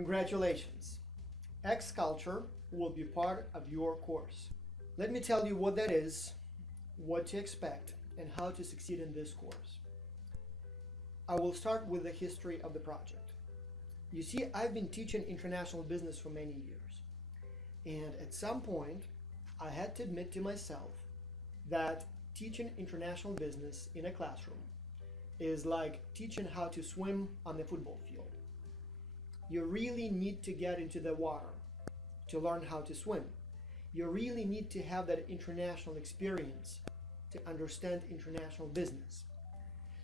Congratulations! X Culture will be part of your course. Let me tell you what that is, what to expect, and how to succeed in this course. I will start with the history of the project. You see, I've been teaching international business for many years, and at some point, I had to admit to myself that teaching international business in a classroom is like teaching how to swim on the football field. You really need to get into the water to learn how to swim. You really need to have that international experience to understand international business.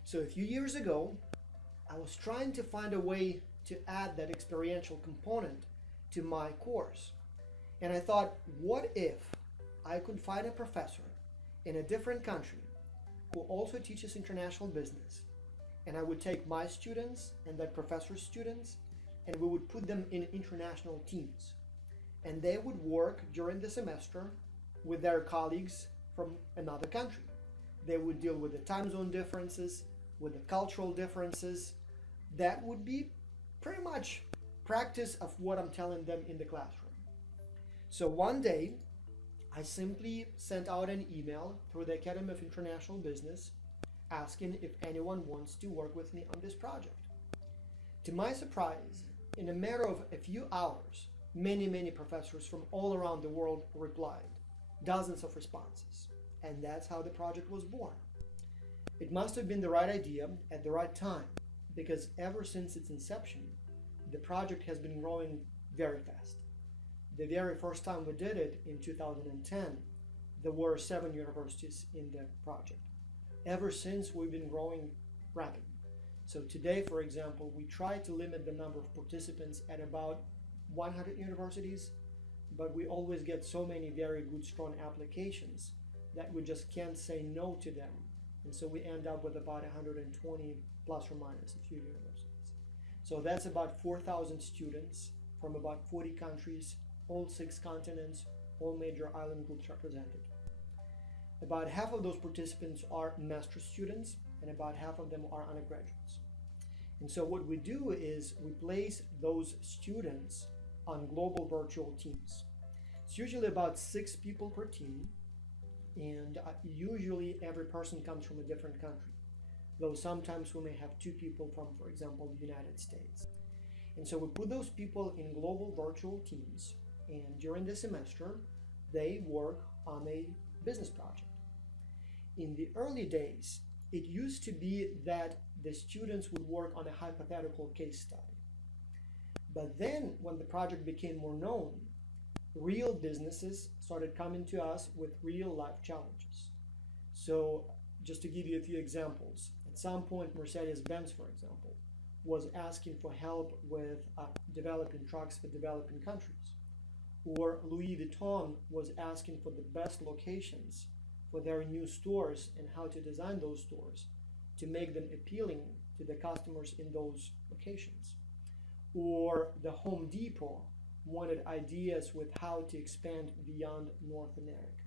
So a few years ago, I was trying to find a way to add that experiential component to my course. And I thought, what if I could find a professor in a different country who also teaches international business, and I would take my students and that professor's students, and we would put them in international teams. And they would work during the semester with their colleagues from another country. They would deal with the time zone differences, with the cultural differences. That would be pretty much practice of what I'm telling them in the classroom. So one day, I simply sent out an email through the Academy of International Business asking if anyone wants to work with me on this project. To my surprise, in a matter of a few hours, many professors from all around the world replied, dozens of responses, and that's how the project was born. It must have been the right idea at the right time, because ever since its inception, the project has been growing very fast. The very first time we did it in 2010, there were 7 universities in the project. Ever since, we've been growing rapidly. So today, for example, we try to limit the number of participants at about 100 universities, but we always get so many very good, strong applications that we just can't say no to them. And so we end up with about 120 plus or minus a few universities. So that's about 4,000 students from about 40 countries, all 6 continents, all major island groups represented. About half of those participants are master's students, and about half of them are undergraduates. And so what we do is we place those students on global virtual teams. It's usually about 6 people per team, and usually every person comes from a different country, though sometimes we may have 2 people from, for example, the United States. And so we put those people in global virtual teams, and during the semester, they work on a business project. In the early days, it used to be that the students would work on a hypothetical case study. But then, when the project became more known, real businesses started coming to us with real life challenges. So, just to give you a few examples, at some point, Mercedes-Benz, for example, was asking for help with developing trucks for developing countries. Or Louis Vuitton was asking for the best locations for their new stores and how to design those stores to make them appealing to the customers in those locations. Or the Home Depot wanted ideas with how to expand beyond North America,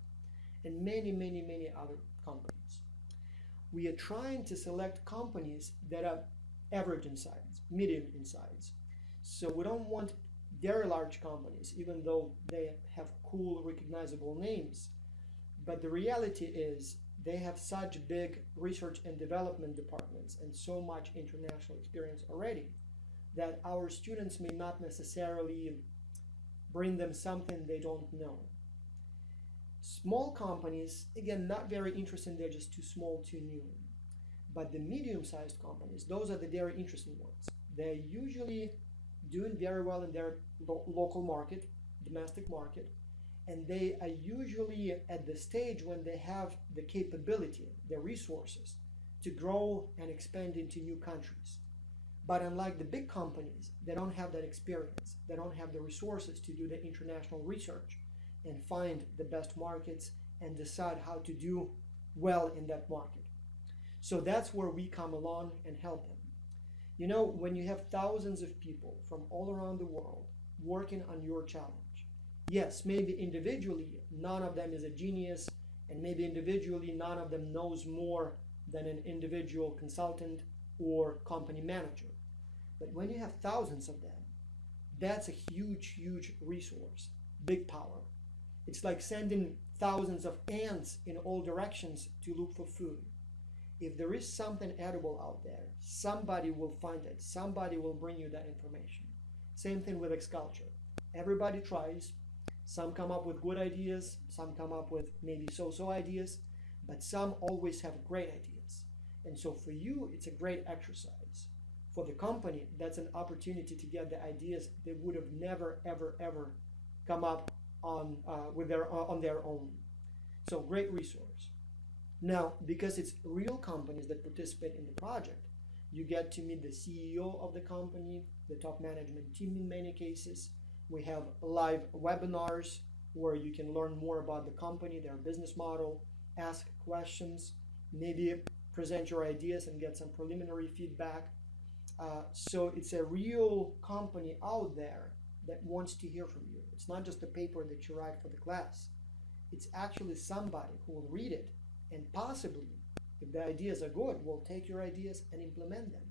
and many other companies. We are trying to select companies that are average in size, medium in size. So we don't want very large companies, even though they have cool, recognizable names. But the reality is they have such big research and development departments and so much international experience already that our students may not necessarily bring them something they don't know. Small companies, again, not very interesting, they're just too small, too new. But the medium-sized companies, those are the very interesting ones. They're usually doing very well in their local market, domestic market, and they are usually at the stage when they have the capability, the resources, to grow and expand into new countries. But unlike the big companies, they don't have that experience. They don't have the resources to do the international research and find the best markets and decide how to do well in that market. So that's where we come along and help them. You know, when you have thousands of people from all around the world working on your challenge, yes, maybe individually none of them is a genius, and maybe individually none of them knows more than an individual consultant or company manager. But when you have thousands of them, That's a huge, huge resource, big power. It's like sending thousands of ants in all directions to look for food. If there is something edible out there, somebody will find it, somebody will bring you that information. Same thing with Xculture. Everybody tries. Some come up with good ideas, some come up with maybe so-so ideas, but some always have great ideas. And so for you, it's a great exercise. For the company, that's an opportunity to get the ideas they would have never, ever, ever come up on their own. So great resource. Now, because it's real companies that participate in the project, you get to meet the CEO of the company, the top management team in many cases. We have live webinars where you can learn more about the company, their business model, ask questions, maybe present your ideas and get some preliminary feedback. So it's a real company out there that wants to hear from you. It's not just a paper that you write for the class. It's actually somebody who will read it and possibly, if the ideas are good, will take your ideas and implement them.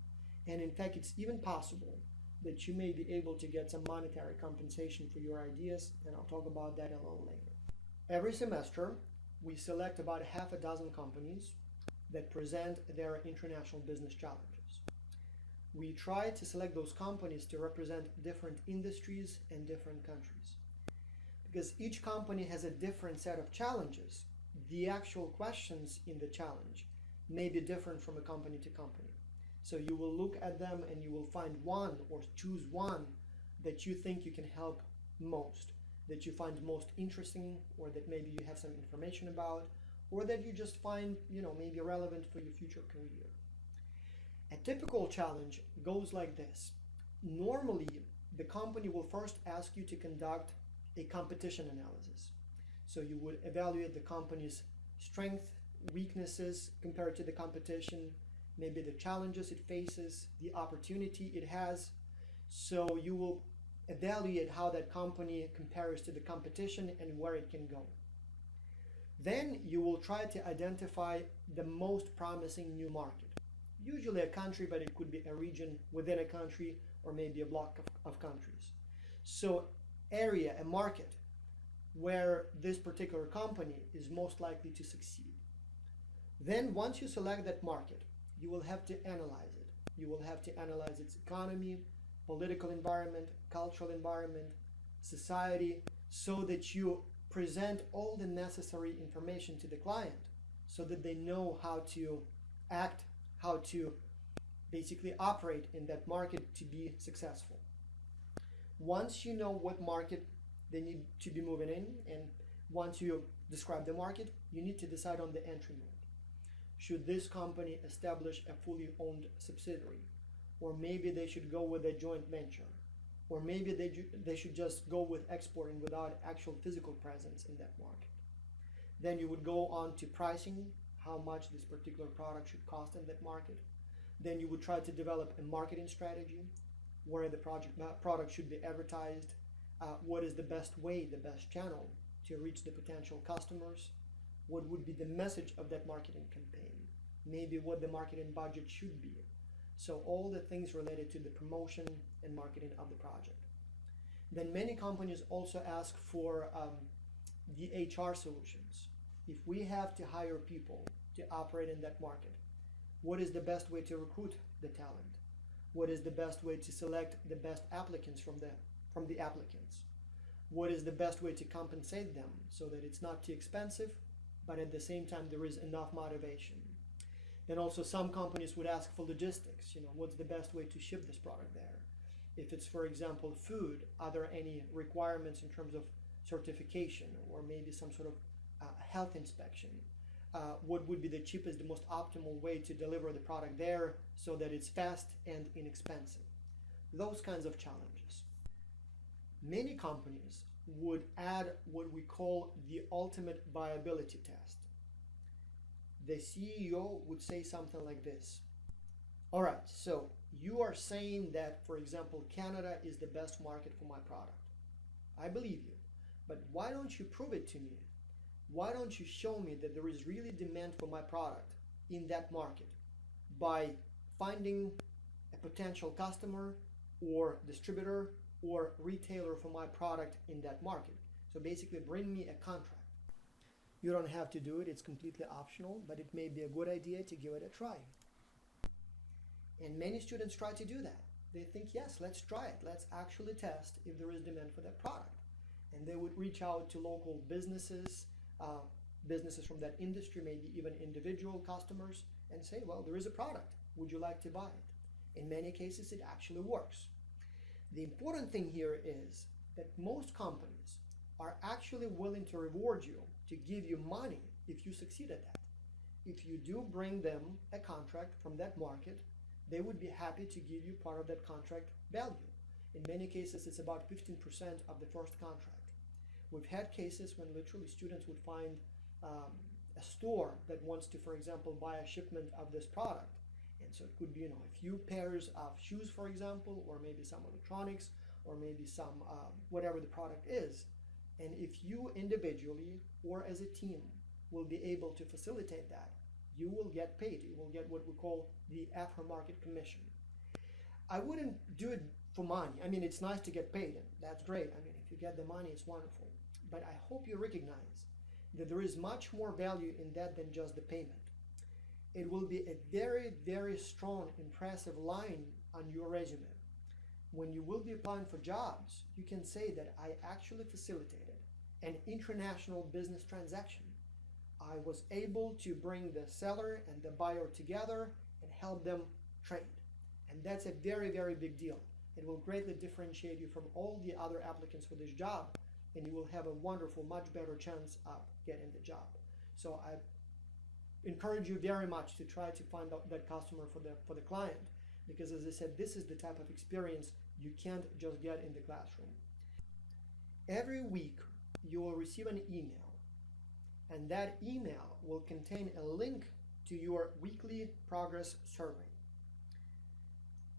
And in fact, it's even possible that you may be able to get some monetary compensation for your ideas, and I'll talk about that a little later. Every semester, we select about half a dozen companies that present their international business challenges. We try to select those companies to represent different industries and different countries. Because each company has a different set of challenges, the actual questions in the challenge may be different from a company to company. So you will look at them and you will find one or choose one that you think you can help most, that you find most interesting, or that maybe you have some information about, or that you just find, maybe relevant for your future career. A typical challenge goes like this. Normally, the company will first ask you to conduct a competition analysis. So you would evaluate the company's strength, weaknesses compared to the competition, maybe the challenges it faces, the opportunity it has. So you will evaluate how that company compares to the competition and where it can go. Then you will try to identify the most promising new market. Usually a country, but it could be a region within a country or maybe a block of countries. So area, a market where this particular company is most likely to succeed. Then once you select that market, you will have to analyze it. You will have to analyze its economy, political environment, cultural environment, society, so that you present all the necessary information to the client so that they know how to act, how to basically operate in that market to be successful. Once you know what market they need to be moving in, and once you describe the market, you need to decide on the entry mode. Should this company establish a fully owned subsidiary? Or maybe they should go with a joint venture? Or maybe they should just go with exporting without actual physical presence in that market. Then you would go on to pricing, how much this particular product should cost in that market. Then you would try to develop a marketing strategy, where the product should be advertised, what is the best way, the best channel to reach the potential customers, what would be the message of that marketing campaign, maybe what the marketing budget should be. So all the things related to the promotion and marketing of the project. Then many companies also ask for the HR solutions. If we have to hire people to operate in that market, what is the best way to recruit the talent? What is the best way to select the best applicants from the applicants? What is the best way to compensate them so that it's not too expensive, but at the same time there is enough motivation? Then also some companies would ask for logistics. What's the best way to ship this product there? If it's, for example, food, are there any requirements in terms of certification or maybe some sort of health inspection? What would be the cheapest, the most optimal way to deliver the product there so that it's fast and inexpensive? Those kinds of challenges. Many companies would add what we call the ultimate viability test. The CEO would say something like this. All right, so you are saying that, for example, Canada is the best market for my product. I believe you, but why don't you prove it to me? Why don't you show me that there is really demand for my product in that market by finding a potential customer or distributor or retailer for my product in that market. So basically bring me a contract. You don't have to do it, it's completely optional, but it may be a good idea to give it a try. And many students try to do that. They think, yes, let's try it. Let's actually test if there is demand for that product. And they would reach out to local businesses, businesses from that industry, maybe even individual customers, and say, well, there is a product. Would you like to buy it? In many cases, it actually works. The important thing here is that most companies are actually willing to reward you, to give you money if you succeed at that. If you do bring them a contract from that market, they would be happy to give you part of that contract value. In many cases, it's about 15% of the first contract. We've had cases when literally students would find a store that wants to, for example, buy a shipment of this product. And so it could be, a few pairs of shoes, for example, or maybe some electronics, or maybe some, whatever the product is. And if you individually or as a team will be able to facilitate that, you will get paid. You will get what we call the aftermarket commission. I wouldn't do it for money. I mean, it's nice to get paid, and that's great. I mean, if you get the money, it's wonderful. But I hope you recognize that there is much more value in that than just the payment. It will be a very, very strong, impressive line on your resume. When you will be applying for jobs, you can say that I actually facilitated an international business transaction. I was able to bring the seller and the buyer together and help them trade. And that's a very, very big deal. It will greatly differentiate you from all the other applicants for this job, and you will have a wonderful, much better chance of getting the job. So I encourage you very much to try to find out that customer for the client, because as I said, this is the type of experience you can't just get in the classroom. Every week you will receive an email, and that email will contain a link to your weekly progress survey.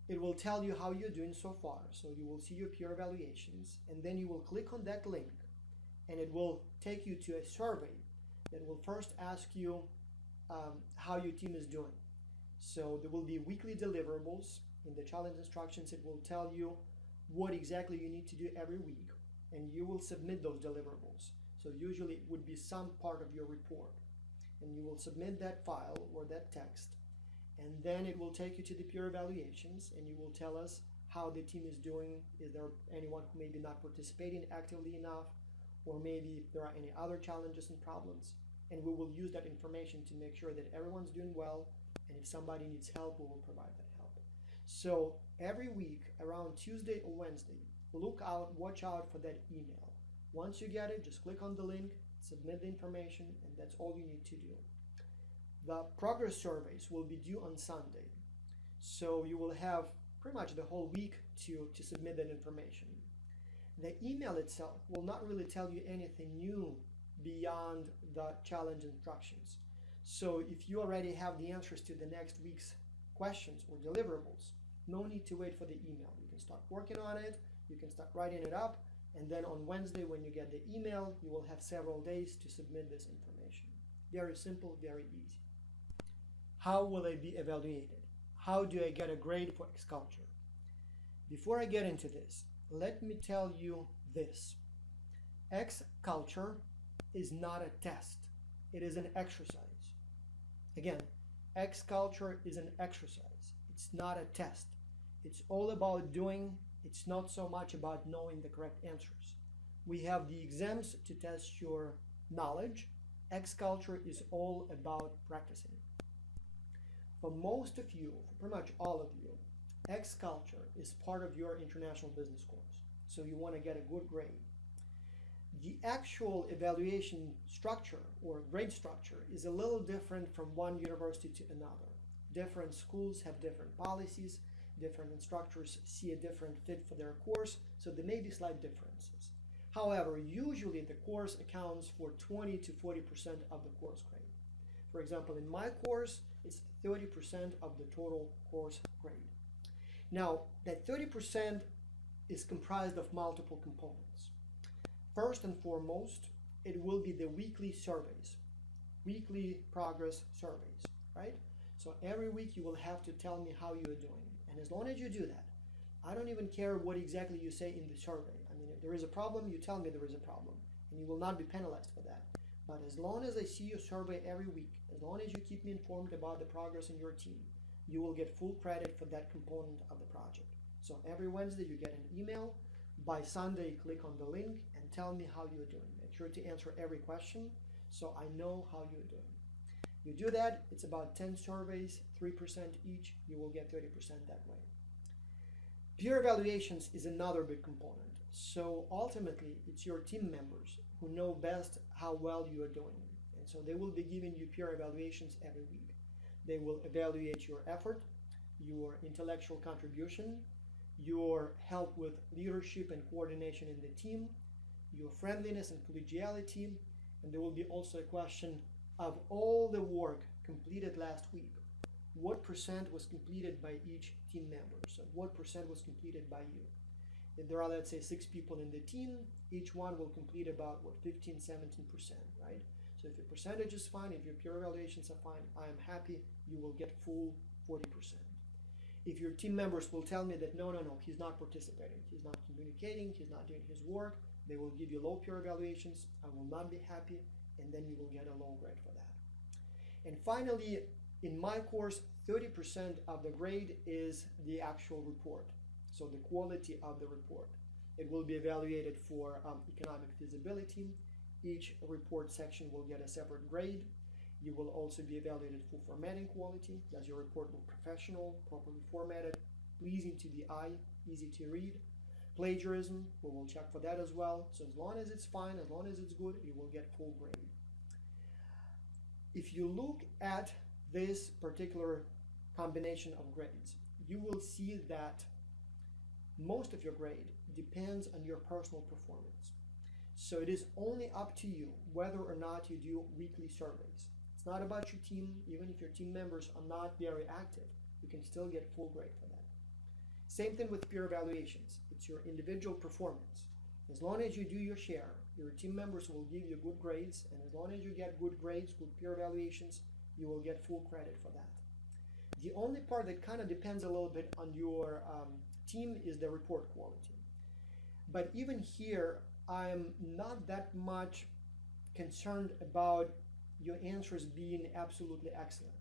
It will tell you how you're doing so far, so you will see your peer evaluations, and then you will click on that link, and it will take you to a survey that will first ask you how your team is doing. So there will be weekly deliverables. In the challenge instructions, it will tell you what exactly you need to do every week, and you will submit those deliverables. So usually it would be some part of your report, and you will submit that file or that text, and then it will take you to the peer evaluations, and you will tell us how the team is doing. Is there anyone who may be not participating actively enough, or maybe there are any other challenges and problems, and we will use that information to make sure that everyone's doing well, and if somebody needs help, we will provide that help. So every week around Tuesday or Wednesday, watch out for that email. Once you get it, just click on the link, submit the information, and that's all you need to do. The progress surveys will be due on Sunday, so you will have pretty much the whole week to submit that information. The email itself will not really tell you anything new beyond the challenge instructions. So if you already have the answers to the next week's questions or deliverables, no need to wait for the email. You can start working on it, you can start writing it up, and then on Wednesday when you get the email, you will have several days to submit this information. Very simple, very easy. How will I be evaluated? How do I get a grade for XCulture? Before I get into this, let me tell you this. XCulture is not a test. It is an exercise. Again, XCulture is an exercise. It's not a test. It's all about doing. It's not so much about knowing the correct answers. We have the exams to test your knowledge. XCulture is all about practicing. For most of you, for pretty much all of you, XCulture is part of your international business course. So you want to get a good grade. The actual evaluation structure or grade structure is a little different from one university to another. Different schools have different policies, different instructors see a different fit for their course, so there may be slight differences. However, usually the course accounts for 20 to 40% of the course grade. For example, in my course, it's 30% of the total course grade. Now, that 30% is comprised of multiple components. First and foremost, it will be the weekly surveys, weekly progress surveys, right? So every week you will have to tell me how you're doing. And as long as you do that, I don't even care what exactly you say in the survey. I mean, if there is a problem, you tell me there is a problem, and you will not be penalized for that. But as long as I see your survey every week, as long as you keep me informed about the progress in your team, you will get full credit for that component of the project. So every Wednesday you get an email. By Sunday, click on the link and tell me how you're doing. Make sure to answer every question so I know how you're doing. You do that, it's about 10 surveys, 3% each, you will get 30% that way. Peer evaluations is another big component. So ultimately, it's your team members who know best how well you are doing. And so they will be giving you peer evaluations every week. They will evaluate your effort, your intellectual contribution, your help with leadership and coordination in the team, your friendliness and collegiality, and there will be also a question of all the work completed last week. What percent was completed by each team member? So what percent was completed by you? If there are, let's say, 6 people in the team, each one will complete about, 15, 17%, right? So if your percentage is fine, if your peer evaluations are fine, I am happy, you will get full 40%. If your team members will tell me that no, he's not participating, he's not communicating, he's not doing his work, they will give you low peer evaluations, I will not be happy, and then you will get a low grade for that. And finally, in my course, 30% of the grade is the actual report, so the quality of the report. It will be evaluated for economic feasibility. Each report section will get a separate grade. You will also be evaluated for formatting quality. Does your report look professional, properly formatted, pleasing to the eye, easy to read? Plagiarism, we will check for that as well. So as long as it's fine, as long as it's good, you will get full grade. If you look at this particular combination of grades, you will see that most of your grade depends on your personal performance. So it is only up to you whether or not you do weekly surveys. It's not about your team. Even if your team members are not very active, you can still get full grade for that. Same thing with peer evaluations. It's your individual performance. As long as you do your share, your team members will give you good grades, and as long as you get good grades, good peer evaluations, you will get full credit for that. The only part that kind of depends a little bit on your team is the report quality. But even here, I'm not that much concerned about your answers being absolutely excellent.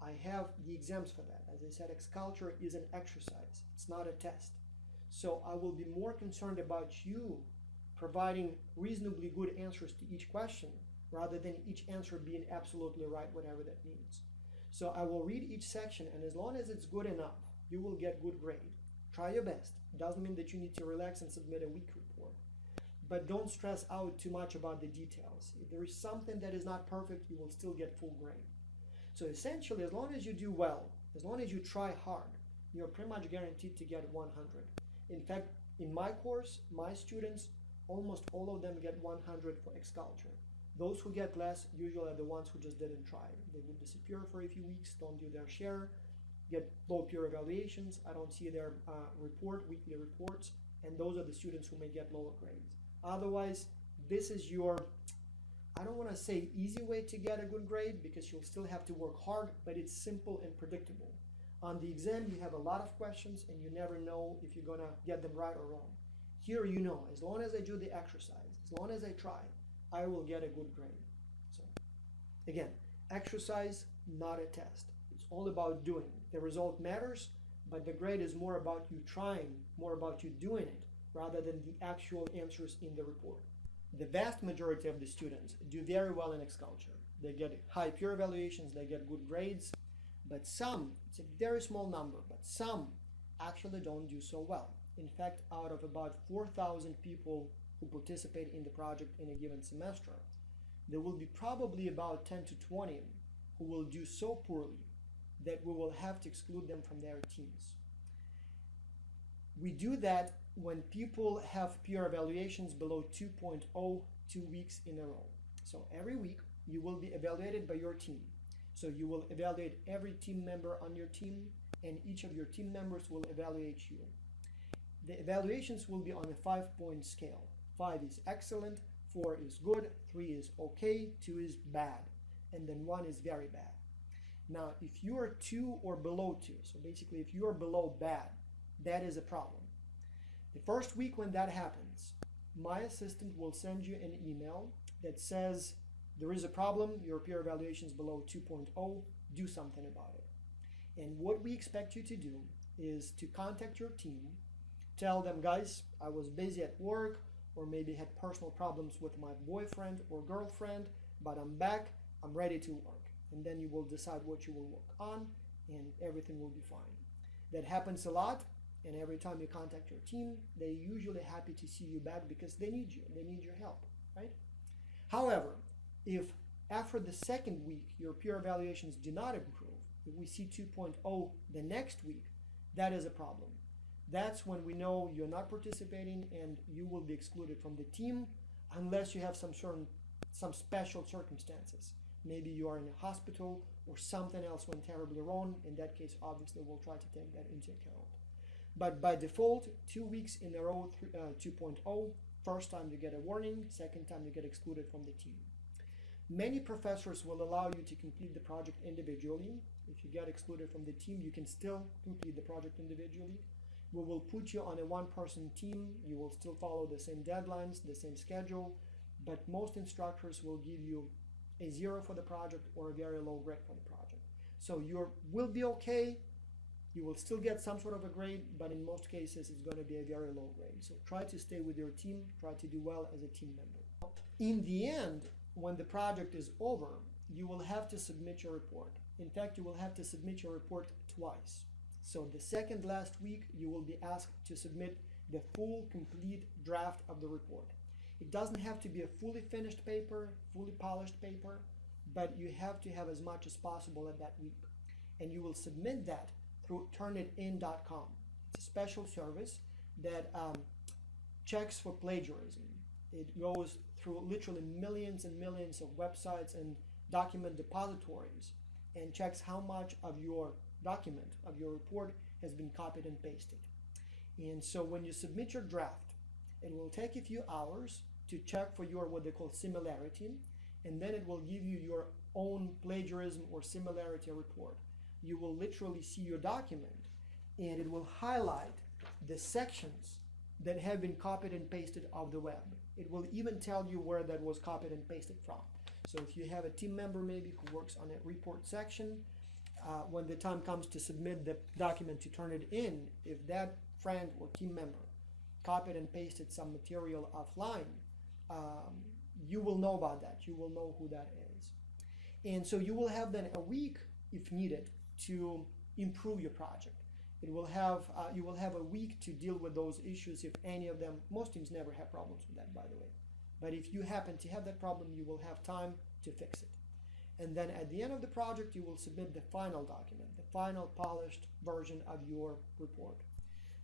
I have the exams for that. As I said, XCulture is an exercise. It's not a test. So I will be more concerned about you providing reasonably good answers to each question rather than each answer being absolutely right, whatever that means. So I will read each section, and as long as it's good enough, you will get good grade. Try your best. Doesn't mean that you need to relax and submit a weak report. But don't stress out too much about the details. If there is something that is not perfect, you will still get full grade. So essentially, as long as you do well, as long as you try hard, you're pretty much guaranteed to get 100. In fact, in my course, my students, almost all of them get 100 for XCulture. Those who get less usually are the ones who just didn't try. They would disappear for a few weeks, don't do their share, get low peer evaluations. I don't see their weekly reports, and those are the students who may get lower grades. Otherwise, this is your, I don't want to say easy way to get a good grade because you'll still have to work hard, but it's simple and predictable. On the exam, you have a lot of questions and you never know if you're going to get them right or wrong. Here, you know, as long as I do the exercise, as long as I try, I will get a good grade. So, again, exercise, not a test. It's all about doing. The result matters, but the grade is more about you trying, more about you doing it, rather than the actual answers in the report. The vast majority of the students do very well in XCulture. They get high peer evaluations, they get good grades, but some, it's a very small number, but some actually don't do so well. In fact, out of about 4,000 people who participate in the project in a given semester, there will be probably about 10 to 20 who will do so poorly that we will have to exclude them from their teams. We do that when people have peer evaluations below 2.0 2 weeks in a row. So every week you will be evaluated by your team. So you will evaluate every team member on your team, and each of your team members will evaluate you. The evaluations will be on a 5-point scale. 5 is excellent, 4 is good, 3 is okay, 2 is bad, and then 1 is very bad. Now, if you are 2 or below 2, so basically if you are below bad, that is a problem. The first week when that happens, my assistant will send you an email that says there is a problem, your peer evaluation is below 2.0, do something about it. And what we expect you to do is to contact your team, tell them, guys, I was busy at work, or maybe had personal problems with my boyfriend or girlfriend, but I'm back, I'm ready to work. And then you will decide what you will work on, and everything will be fine. That happens a lot, and every time you contact your team, they're usually happy to see you back because they need you, they need your help, right? However, if after the second week your peer evaluations do not improve, if we see 2.0 the next week, that is a problem. That's when we know you're not participating and you will be excluded from the team unless you have some special circumstances. Maybe you are in a hospital or something else went terribly wrong. In that case, obviously, we'll try to take that into account. But by default, 2 weeks in a row, 2.0, first time you get a warning, second time you get excluded from the team. Many professors will allow you to complete the project individually. If you get excluded from the team, you can still complete the project individually. We will put you on a one-person team. You will still follow the same deadlines, the same schedule, but most instructors will give you a 0 for the project or a very low grade for the project. So you will be okay. You will still get some sort of a grade, but in most cases it's going to be a very low grade. So try to stay with your team, try to do well as a team member. In the end, when the project is over, you will have to submit your report. In fact, you will have to submit your report twice. So the second last week, you will be asked to submit the full, complete draft of the report. It doesn't have to be a fully finished paper, fully polished paper, but you have to have as much as possible at that week. And you will submit that through turnitin.com. It's a special service that checks for plagiarism. It goes through literally millions and millions of websites and document depositories and checks how much of your document, of your report, has been copied and pasted. And so when you submit your draft, it will take a few hours to check for your what they call similarity, and then it will give you your own plagiarism or similarity report. You will literally see your document, and it will highlight the sections that have been copied and pasted off the web. It will even tell you where that was copied and pasted from. So if you have a team member maybe who works on a report section, when the time comes to submit the document to turn it in, if that friend or team member copied and pasted some material offline, you will know about that. You will know who that is. And so you will have then a week, if needed, to improve your project. You will have a week to deal with those issues if any of them. Most teams never have problems with that, by the way. But if you happen to have that problem, you will have time to fix it. And then at the end of the project, you will submit the final document, the final polished version of your report.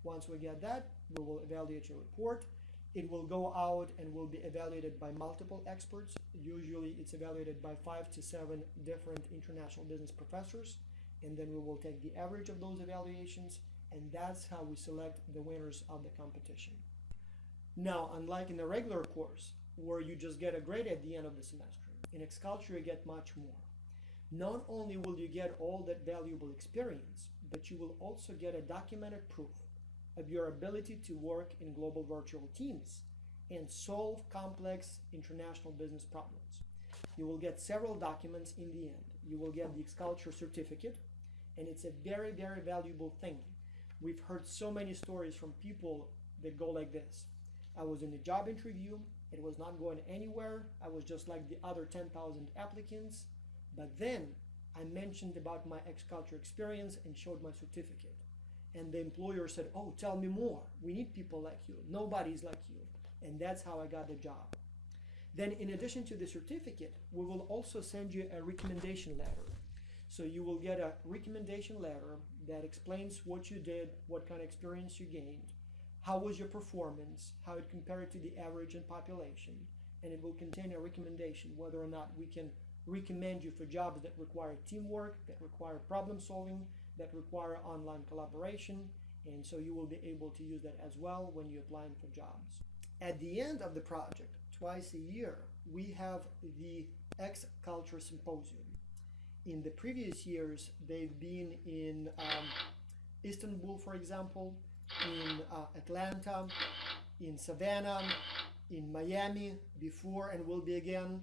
Once we get that, we will evaluate your report. It will go out and will be evaluated by multiple experts. Usually it's evaluated by 5 to 7 different international business professors. And then we will take the average of those evaluations, and that's how we select the winners of the competition. Now, unlike in a regular course, where you just get a grade at the end of the semester, in XCulture you get much more. Not only will you get all that valuable experience, but you will also get a documented proof of your ability to work in global virtual teams and solve complex international business problems. You will get several documents in the end. You will get the XCulture certificate, and it's a very, very valuable thing. We've heard so many stories from people that go like this. I was in a job interview, it was not going anywhere, I was just like the other 10,000 applicants, but then I mentioned about my XCulture experience and showed my certificate. And the employer said, oh, tell me more, we need people like you, nobody's like you. And that's how I got the job. Then in addition to the certificate, we will also send you a recommendation letter. So you will get a recommendation letter that explains what you did, what kind of experience you gained, how was your performance, how it compared to the average in population, and it will contain a recommendation whether or not we can recommend you for jobs that require teamwork, that require problem solving, that require online collaboration, and so you will be able to use that as well when you're applying for jobs. At the end of the project, twice a year, we have the XCulture Symposium. In the previous years, they've been in Istanbul, for example, in Atlanta, in Savannah, in Miami before, and will be again.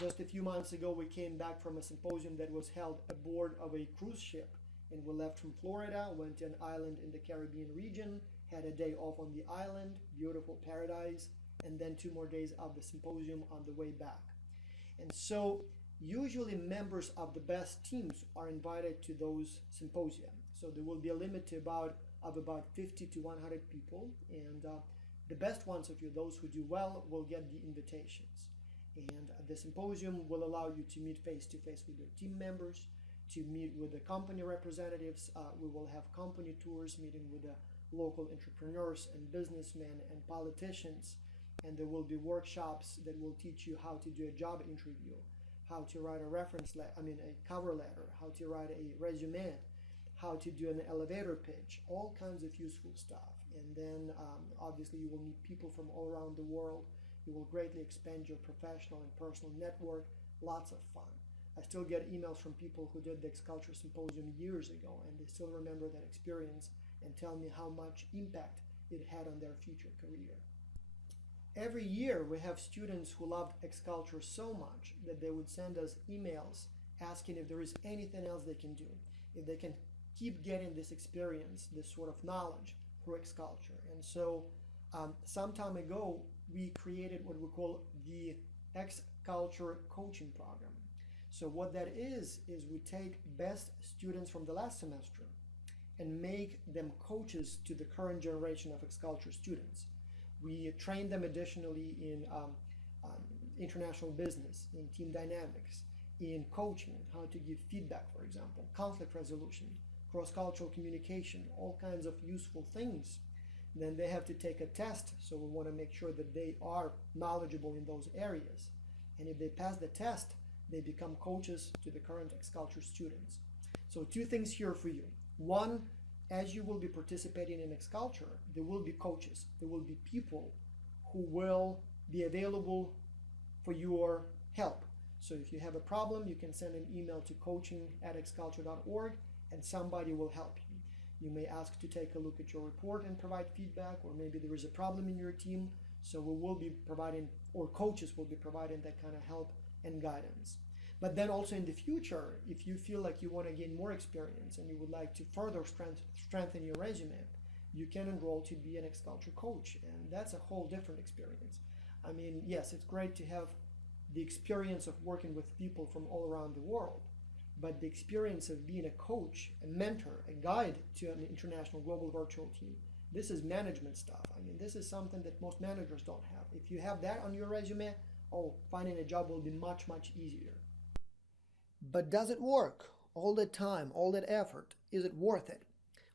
Just a few months ago, we came back from a symposium that was held aboard of a cruise ship, and we left from Florida, went to an island in the Caribbean region, had a day off on the island, beautiful paradise, and then 2 more days of the symposium on the way back. And so, usually members of the best teams are invited to those symposia. So there will be a limit to about 50 to 100 people, and the best ones of you, those who do well, will get the invitations. And the symposium will allow you to meet face to face with your team members, to meet with the company representatives. We will have company tours, meeting with the local entrepreneurs and businessmen and politicians. And there will be workshops that will teach you how to do a job interview, how to write a a cover letter, how to write a resume, how to do an elevator pitch, all kinds of useful stuff. And then obviously you will meet people from all around the world. You will greatly expand your professional and personal network. Lots of fun. I still get emails from people who did the X-Culture Symposium years ago, and they still remember that experience and tell me how much impact it had on their future career. Every year we have students who loved X-Culture so much that they would send us emails asking if there is anything else they can do, if they can keep getting this experience, this sort of knowledge through X-Culture. And so some time ago, we created what we call the X-Culture coaching program. So what that is we take best students from the last semester and make them coaches to the current generation of X-Culture students. We train them additionally in international business, in team dynamics, in coaching, how to give feedback, for example, conflict resolution, cross-cultural communication, all kinds of useful things. Then they have to take a test, so we want to make sure that they are knowledgeable in those areas. And if they pass the test, they become coaches to the current X-Culture students. So 2 things here for you. One, as you will be participating in X-Culture, there will be coaches. There will be people who will be available for your help. So if you have a problem, you can send an email to coaching@xculture.org and somebody will help you. You may ask to take a look at your report and provide feedback, or maybe there is a problem in your team. So we will be providing, or coaches will be providing that kind of help and guidance. But then also in the future, if you feel like you want to gain more experience and you would like to further strengthen your resume, you can enroll to be an X-Culture coach, and that's a whole different experience. I mean, yes, it's great to have the experience of working with people from all around the world, but the experience of being a coach, a mentor, a guide to an international global virtual team, this is management stuff. I mean, this is something that most managers don't have. If you have that on your resume, finding a job will be much, much easier. But does it work? All that time, all that effort, is it worth it?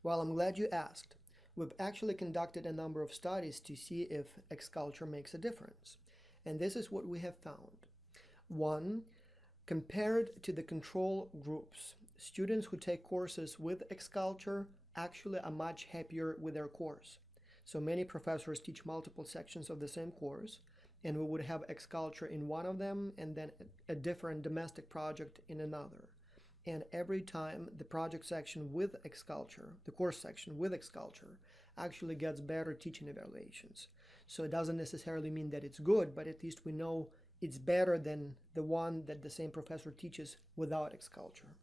Well, I'm glad you asked. We've actually conducted a number of studies to see if X-Culture makes a difference. And this is what we have found. 1, compared to the control groups, students who take courses with X-Culture actually are much happier with their course. So many professors teach multiple sections of the same course, and we would have X-Culture in one of them and then a different domestic project in another. And every time the project section with X-Culture, the course section with X-Culture, actually gets better teaching evaluations. So it doesn't necessarily mean that it's good, but at least we know it's better than the one that the same professor teaches without X-Culture.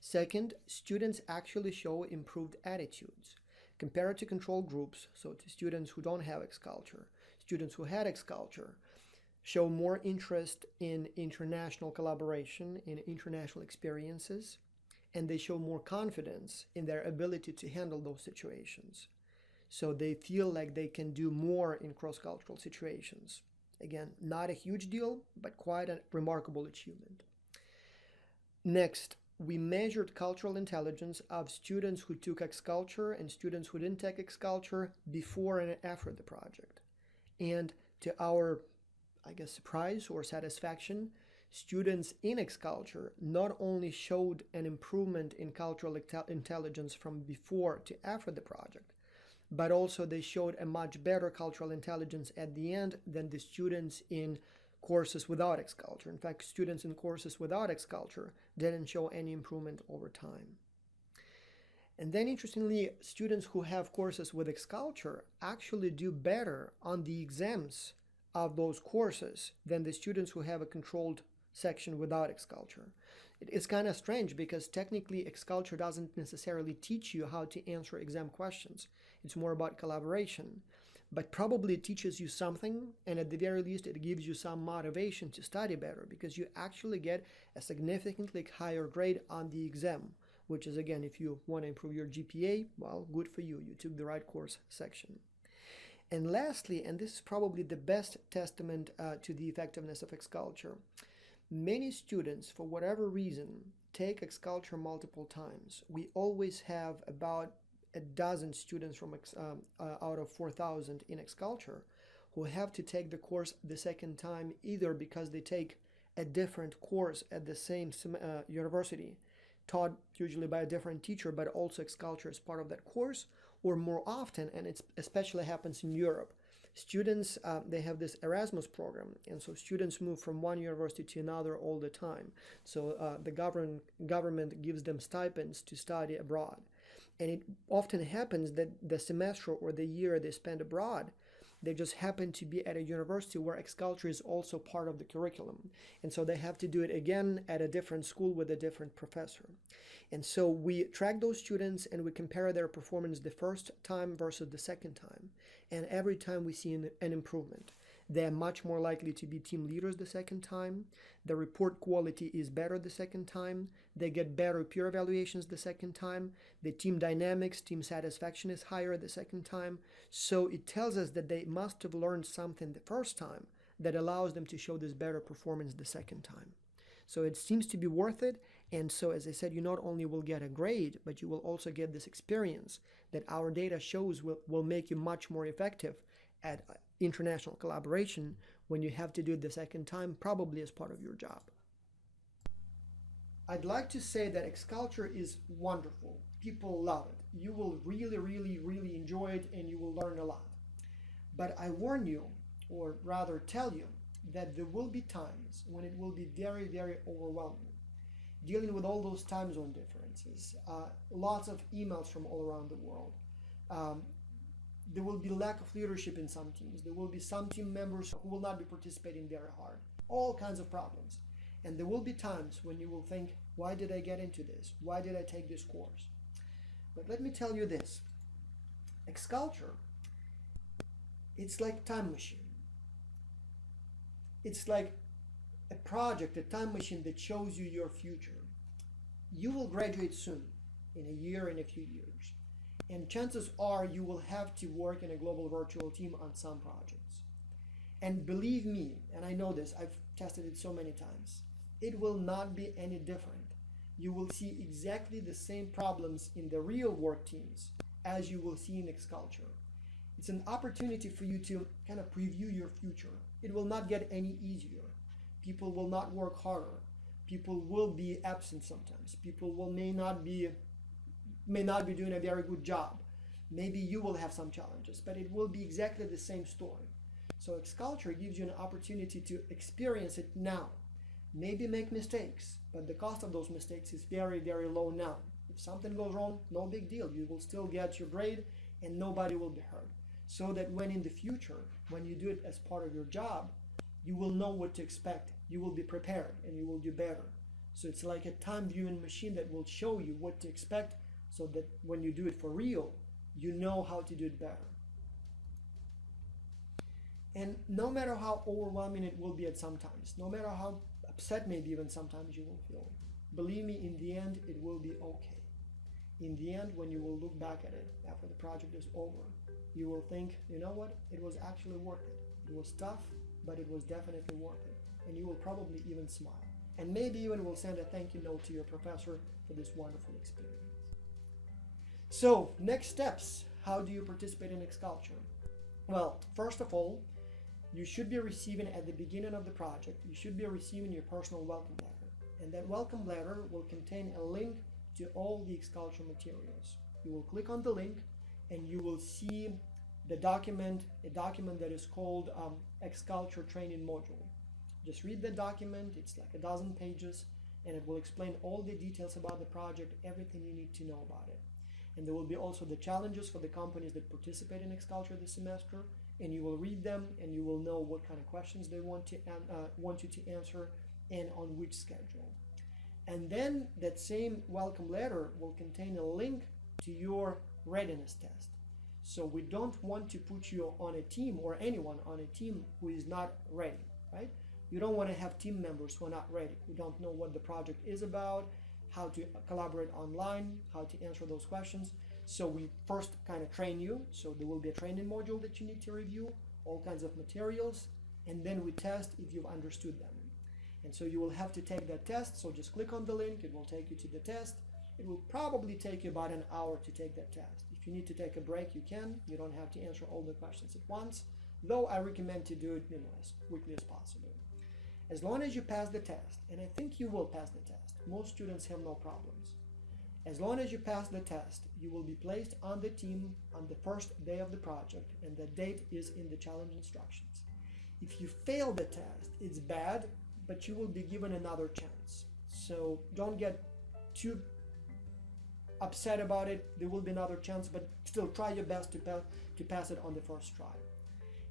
Second, students actually show improved attitudes. Compared to control groups, so to students who don't have X-Culture, students who had X-Culture show more interest in international collaboration, in international experiences, and they show more confidence in their ability to handle those situations. So they feel like they can do more in cross-cultural situations. Again, not a huge deal, but quite a remarkable achievement. Next, we measured cultural intelligence of students who took X-Culture and students who didn't take X-Culture before and after the project. And to our, surprise or satisfaction, students in X-Culture not only showed an improvement in cultural intelligence from before to after the project, but also they showed a much better cultural intelligence at the end than the students in courses without X-Culture. In fact, students in courses without X-Culture didn't show any improvement over time. And then interestingly, students who have courses with Xculture actually do better on the exams of those courses than the students who have a controlled section without Xculture. It's kind of strange because technically Xculture doesn't necessarily teach you how to answer exam questions. It's more about collaboration. But probably it teaches you something, and at the very least it gives you some motivation to study better because you actually get a significantly higher grade on the exam, which is, again, if you want to improve your GPA, well, good for you. You took the right course section. And lastly, and this is probably the best testament to the effectiveness of Xculture, many students, for whatever reason, take Xculture multiple times. We always have about a dozen students from out of 4,000 in Xculture who have to take the course the second time, either because they take a different course at the same university, taught usually by a different teacher, but also Xculture is part of that course, or more often, and it especially happens in Europe, students, they have this Erasmus program, and so students move from one university to another all the time. So the government gives them stipends to study abroad. And it often happens that the semester or the year they spend abroad, they just happen to be at a university where Xculture is also part of the curriculum. And so they have to do it again at a different school with a different professor. And so we track those students and we compare their performance the first time versus the second time. And every time we see an improvement. They're much more likely to be team leaders the second time. The report quality is better the second time. They get better peer evaluations the second time. The team dynamics, team satisfaction is higher the second time. So it tells us that they must have learned something the first time that allows them to show this better performance the second time. So it seems to be worth it. And so, as I said, you not only will get a grade, but you will also get this experience that our data shows will make you much more effective at international collaboration when you have to do it the second time, probably as part of your job. I'd like to say that Xculture is wonderful. People love it. You will really, really, really enjoy it and you will learn a lot. But I warn you, or rather tell you, that there will be times when it will be very, very overwhelming. Dealing with all those time zone differences, lots of emails from all around the world. There will be lack of leadership in some teams. There will be some team members who will not be participating very hard. All kinds of problems. And there will be times when you will think, why did I get into this? Why did I take this course? But let me tell you this. Xculture, it's like a time machine. It's like a project, a time machine that shows you your future. You will graduate soon, in a year, in a few years. And chances are you will have to work in a global virtual team on some projects. And believe me, and I know this, I've tested it so many times, it will not be any different. You will see exactly the same problems in the real work teams as you will see in Xculture. It's an opportunity for you to kind of preview your future. It will not get any easier. People will not work harder. People will be absent sometimes. People may not be doing a very good job. Maybe you will have some challenges, but it will be exactly the same story. So Xculture gives you an opportunity to experience it now. Maybe make mistakes, but the cost of those mistakes is very, very low now. If something goes wrong, no big deal. You will still get your grade and nobody will be hurt. So that when in the future, when you do it as part of your job, you will know what to expect. You will be prepared and you will do better. So it's like a time viewing machine that will show you what to expect so that when you do it for real, you know how to do it better. And no matter how overwhelming it will be at some times, no matter how upset maybe even sometimes you will feel, believe me, in the end, it will be okay. In the end, when you will look back at it after the project is over, you will think, you know what, it was actually worth it. It was tough, but it was definitely worth it. And you will probably even smile. And maybe even will send a thank you note to your professor for this wonderful experience. So, next steps. How do you participate in Xculture? Well, first of all, you should be receiving at the beginning of the project, you should be receiving your personal welcome letter. And that welcome letter will contain a link to all the Xculture materials. You will click on the link and you will see the document, a document that is called Xculture Training Module. Just read the document, it's like a dozen pages, and it will explain all the details about the project, everything you need to know about it. And there will be also the challenges for the companies that participate in XCulture this semester, and you will read them and you will know what kind of questions they want you to answer and on which schedule. And then that same welcome letter will contain a link to your readiness test. So we don't want to put you on a team or anyone on a team who is not ready, right? You don't want to have team members who are not ready, who don't know what the project is about, how to collaborate online, how to answer those questions. So we first kind of train you. So there will be a training module that you need to review, all kinds of materials, and then we test if you've understood them. And so you will have to take that test. So just click on the link, it will take you to the test. It will probably take you about an hour to take that test. If you need to take a break, you can. You don't have to answer all the questions at once, though I recommend to do it, as quickly as possible. As long as you pass the test, and I think you will pass the test, most students have no problems. As long as you pass the test, you will be placed on the team on the first day of the project, and the date is in the challenge instructions. If you fail the test, it's bad, but you will be given another chance. So don't get too upset about it. There will be another chance, but still try your best to pass it on the first try.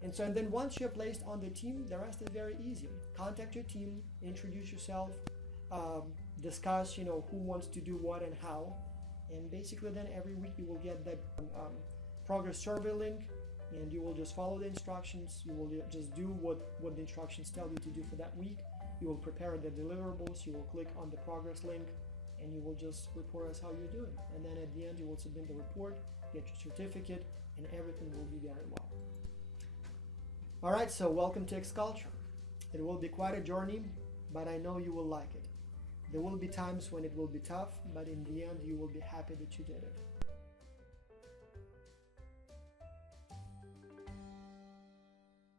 And then once you're placed on the team, the rest is very easy. Contact your team, introduce yourself, discuss, who wants to do what and how. And basically then every week you will get that progress survey link, and you will just follow the instructions. You will just do what the instructions tell you to do for that week. You will prepare the deliverables, you will click on the progress link, and you will just report us how you're doing. And then at the end, you will submit the report, get your certificate, and everything will be very well. All right, so welcome to XCulture. It will be quite a journey, but I know you will like it. There will be times when it will be tough, but in the end, you will be happy that you did it.